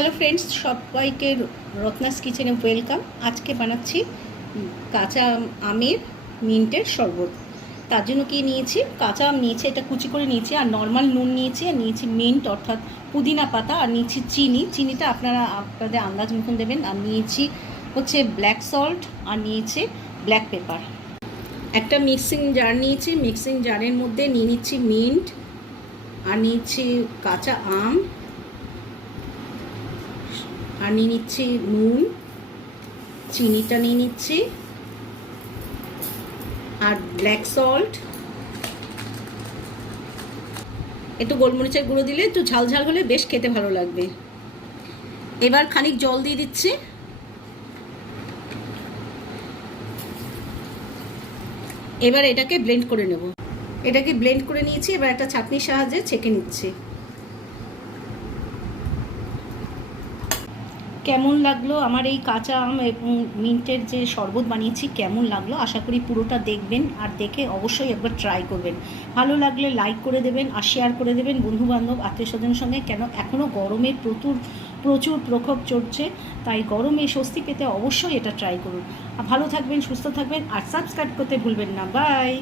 Hello friends সবাইকে রত্নাস কিচেনে welcome আজকে বানাচ্ছি কাঁচা আমের মিন্টের শরবত। তার জন্য কি নিয়েছি? কাঁচা আম নিয়েছি, এটা কুচি করে নিয়েছি, আর নর্মাল নুন নিয়েছি, আর নিয়েছি মিন্ট অর্থাৎ পুদিনা পাতা, আর নিয়েছি চিনি। চিনিটা আপনারা, আপনাদের আন্দাজ মতন দেবেন। আর নিয়েছি হচ্ছে ব্ল্যাক সল্ট আর নিয়েছে ব্ল্যাক পেপার একটা মিক্সিং জার নিয়েছি মিক্সিং জারের মধ্যে নিয়ে নিচ্ছি মিন্ট আর নিয়েছি কাঁচা আম। আর নিয়ে নিচ্ছি নুন, চিনিটা নিয়ে নিচ্ছি, আর ব্ল্যাক সল্ট একটু গোলমরিচের গুঁড়ো দিলে একটু ঝাল ঝাল হলে বেশ খেতে ভালো লাগবে। এবার খানিক জল দিয়ে দিচ্ছি। এবার এটাকে ব্লেন্ড করে নেব। এটাকে ব্লেন্ড করে নিয়েছি, এবার একটা ছাঁকনির সাহায্যে ছেঁকে নিচ্ছি। কেমন লাগল আমার এই কাঁচা আম এবং মিন্টের যে শরবত বানিয়েছি, কেমন লাগল? আশা করি পুরোটা দেখবেন আর দেখে অবশ্যই একবার ট্রাই করবেন। ভালো লাগলে লাইক করে দেবেন আর শেয়ার করে দেবেন। বন্ধুবান্ধব আত্মীয় স্বজনের সঙ্গে কেন এখনও গরমের প্রচুর প্রচুর প্রকোপ চড়ছে, তাই গরমে স্বস্তি পেতে অবশ্যই এটা ট্রাই করুন। ভালো থাকবেন, সুস্থ থাকবেন আর সাবস্ক্রাইব করতে ভুলবেন না। বাই